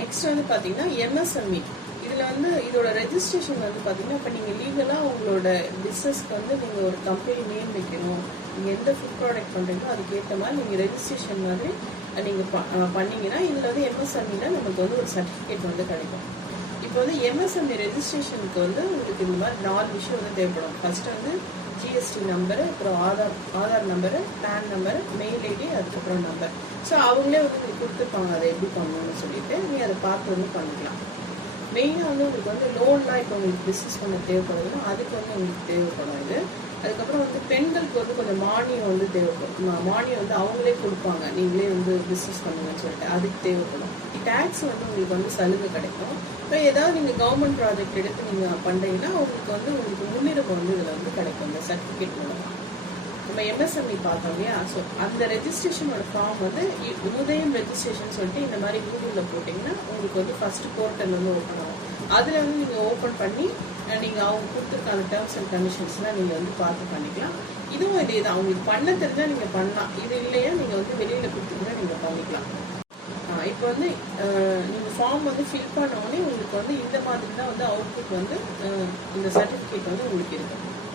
Next வந்து பார்த்தீங்கன்னா MSME. இதில் வந்து இதோட ரெஜிஸ்ட்ரேஷன் வந்து பார்த்தீங்கன்னா இப்போ நீங்கள் லீகலாக உங்களோட பிஸ்னஸ்க்கு வந்து நீங்கள் ஒரு கம்பெனி நேம் வைக்கணும், நீங்கள் எந்த ஃபுட் ப்ராடக்ட் பண்ணுறீங்களோ அதுக்கேற்ற மாதிரி நீங்கள் ரெஜிஸ்ட்ரேஷன் மாதிரி நீங்கள் பண்ணிங்கன்னா இதில் வந்து MSMEல நமக்கு வந்து ஒரு சர்டிஃபிகேட் வந்து கிடைக்கும். இப்போ வந்து MSME ரெஜிஸ்ட்ரேஷனுக்கு வந்து உங்களுக்கு இந்த மாதிரி 4 விஷயம் வந்து தேவைப்படும். ஃபர்ஸ்ட் வந்து GST நம்பரு, அப்புறம் Aadhaar number, PAN number, mail ID, அதுக்கப்புறம் நம்பர். ஸோ அவங்களே வந்து உங்களுக்கு கொடுத்துருப்பாங்க அதை எப்படி பண்ணணும்னு சொல்லிட்டு நீங்கள் அதை பார்த்து வந்து பண்ணிக்கலாம். மெயினாக வந்து உங்களுக்கு வந்து லோன்லாம் இப்போ உங்களுக்கு பிஸ்னஸ் பண்ண தேவைப்படுதுன்னா அதுக்கு வந்து உங்களுக்கு தேவைப்படும் இது. அதுக்கப்புறம் வந்து பெண்களுக்கு வந்து கொஞ்சம் மானியம் வந்து தேவைப்படும். மானியம் வந்து அவங்களே கொடுப்பாங்க, நீங்களே வந்து பிஸ்னஸ் பண்ணுங்கன்னு சொல்லிட்டு அதுக்கு தேவைப்படும். டேக்ஸ் வந்து உங்களுக்கு வந்து சலுகை கிடைக்கும். இப்போ ஏதாவது நீங்கள் கவர்மெண்ட் ப்ராஜெக்ட் எடுத்து நீங்கள் பண்ணுறீங்கன்னா உங்களுக்கு முன்னுரிமை வந்து இதில் வந்து கிடைக்கும் இந்த சர்டிஃபிகேட் மூலமாக. நம்ம MSME பார்த்தோம் இல்லையா, ஸோ அந்த ரெஜிஸ்ட்ரேஷனோட ஃபார்ம் வந்து உதயம் ரெஜிஸ்ட்ரேஷன் சொல்லிட்டு இந்த மாதிரி கூகுளில் போட்டிங்கன்னா உங்களுக்கு வந்து ஃபர்ஸ்ட் போர்ட்டல் வந்து ஓப்பன் ஆகும். அதில் வந்து நீங்கள் ஓப்பன் பண்ணி நீங்கள் அவங்க கொடுத்துருக்க அந்த டேர்ம்ஸ் அண்ட் கண்டிஷன்ஸ்லாம் நீங்கள் வந்து பார்த்து பண்ணிக்கலாம். இதுவும் இதே தான், அவங்களுக்கு பண்ண தெரிஞ்சால் நீங்கள் பண்ணலாம், இது இல்லையா நீங்கள் வந்து வெளியில் கொடுத்துருந்தா நீங்கள் பண்ணிக்கலாம். இப்போ வந்து நீங்கள் ஃபார்ம் வந்து ஃபில் பண்ண உடனே உங்களுக்கு வந்து இந்த மாதிரி தான் வந்து அவுட்புட் வந்து இந்த சர்டிஃபிகேட் வந்து உங்களுக்கு இருக்கும்.